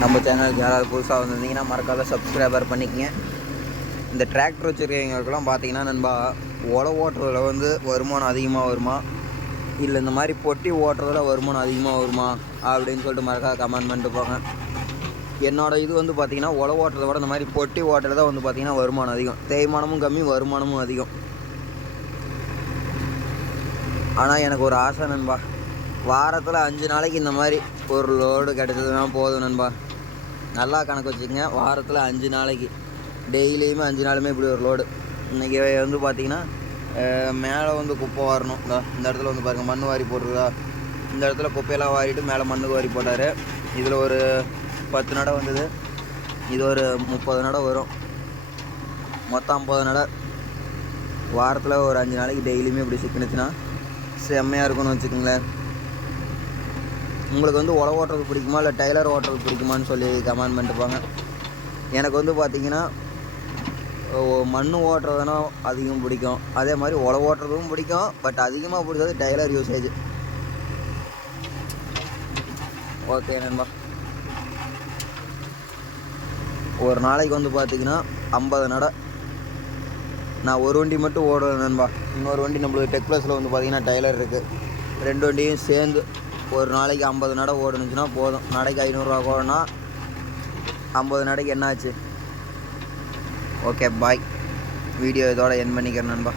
நம்ம சேனலுக்கு யாராவது புதுசாக வந்திருந்தீங்கன்னா மறக்காத சப்ஸ்கிரைபர் பண்ணிக்கங்க. இந்த டிராக்டர் வச்சுருக்கவங்களுக்கெல்லாம் பார்த்தீங்கன்னா நண்பா, உழவு ஓட்டுறதுல வந்து வருமானம் அதிகமாக வருமா, இல்லை இந்த மாதிரி பொட்டி ஓட்டுறதுல வருமானம் அதிகமாக வருமா அப்படின்னு சொல்லிட்டு மறக்காத கமெண்ட் பண்ணிட்டு போங்க. என்னோடய இது வந்து பார்த்திங்கன்னா உழவு ஓட்டுறதை விட இந்த மாதிரி பொட்டி ஓட்டுறத வந்து பார்த்திங்கன்னா வருமானம் அதிகம், தேய்மானமும் கம்மி, வருமானமும் அதிகம். ஆனால் எனக்கு ஒரு ஆசை நண்பா, வாரத்தில் 5 நாளைக்கு இந்த மாதிரி ஒரு லோடு கிடச்சதுன்னா போதும் நண்பா. நல்லா கணக்கு வச்சுக்கோங்க, வாரத்தில் 5 நாளைக்கு டெய்லியுமே 5 நாளுமே இப்படி ஒரு லோடு. இன்றைக்கி வந்து பார்த்திங்கன்னா மேலே வந்து குப்பை வாரணும். இந்த இடத்துல வந்து பாருங்கள் மண் வாரி போட்டுருதா, இந்த இடத்துல குப்பையெல்லாம் வாரிட்டு மேலே மண்ணுக்கு வாரி போட்டார். இதில் ஒரு 10 நடை வந்தது, இது ஒரு 30 நடை வரும், மொத்தம் 50 நடை. வாரத்தில் ஒரு 5 நாளைக்கு டெய்லியுமே இப்படி சிக்கினுச்சுன்னா செம்மையாக இருக்கும்னு வச்சுக்கோங்களேன். உங்களுக்கு வந்து உழவு ஓட்டுறது பிடிக்குமா இல்லை டெய்லர் ஓட்டுறது பிடிக்குமான்னு சொல்லி கமெண்ட் பண்ணிட்டு போங்க. எனக்கு வந்து பார்த்திங்கன்னா மண் ஓட்டுறதுனா அதிகம் பிடிக்கும், அதே மாதிரி உழவு ஓட்டுறதும் பிடிக்கும். பட் அதிகமாக பிடிச்சது டெய்லர் யூசேஜ். ஓகே நண்பா, ஒரு நாளைக்கு வந்து பார்த்திங்கன்னா 50 நடை. நான் ஒரு வண்டி மட்டும் ஓடுவேன் நண்பா. இன்னொரு வண்டி நம்மளுக்கு டெக் ப்ளஸில் வந்து பார்த்திங்கன்னா டெய்லர் இருக்குது. 2 வண்டியும் சேர்ந்து ஒரு நாளைக்கு 50 நடை ஓடுனுச்சுன்னா போதும். நடைக்கு 500 ரூபா ஓடனா 50 நடைக்கு என்ன ஆச்சு? Okay bye. வீடியோ இதோட என் பண்ணிக்கிறேன் நண்பா.